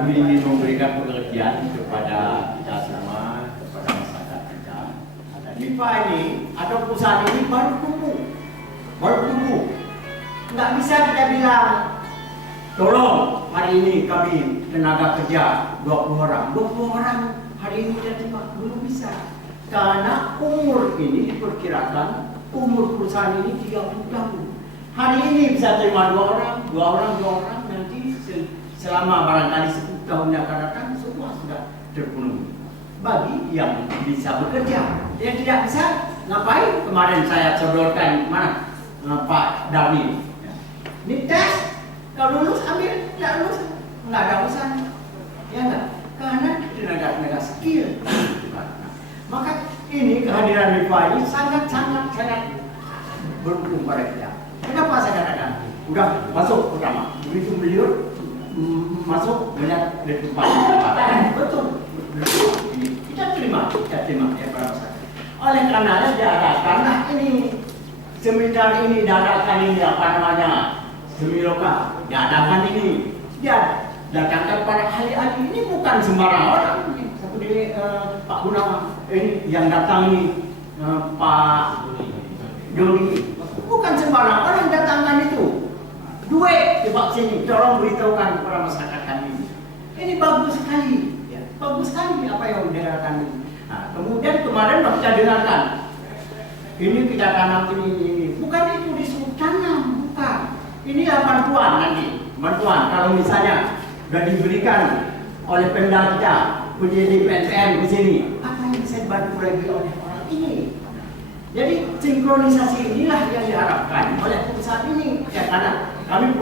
Kami ingin memberikan pengertian kepada kita semua, kepada masyarakat kita. MIPA ini atau perusahaan ini baru tumbuh. Nggak bisa kita bilang, tolong hari ini kami tenaga kerja 20 orang hari ini kita terima, belum bisa. Karena umur ini diperkirakan, umur perusahaan ini 30 tahun. Hari ini bisa terima 2 orang, nanti selama barangkali 10 tahun yang akan datang semua sudah terpenuhi. Bagi yang bisa bekerja, yang tidak bisa ngapain? Kemarin saya sodorkan mana Pak Darmin. Ini tes, kalau lulus ambil, tidak lulus nggak ada urusan, ya nggak? Karena tenaga skill. Maka ini kehadiran MIPA ini sangat beruntung pada kita. Kenapa saya katakan? Udah masuk pertama, begitu beliau masuk melihat di tempat. Betul. Kita terima ya para masyarakat. Oleh karena karena ini seminar ini diadakan ini apa namanya semiloka diadakan ini dia datangkan para ahli-ahli ini bukan sembarang orang seperti Pak Gunawan ini yang datang ini Pak Doni bukan sembarang orang datangkan itu duit di sini tolong beritahukan kepada masyarakat kami ini bagus sekali ya, bagus sekali apa yang didengarkan ini. Nah, kemudian kemarin kita dengarkan ini kita tanam ini bukan itu disuruh tanam bukan ini bantuan nanti kalau misalnya sudah diberikan oleh Pemda kita menjadi PNPM di sini apa yang bisa dibantu lagi oleh orang ini. Jadi sinkronisasi inilah yang diharapkan oleh perusahaan ini ya karena kami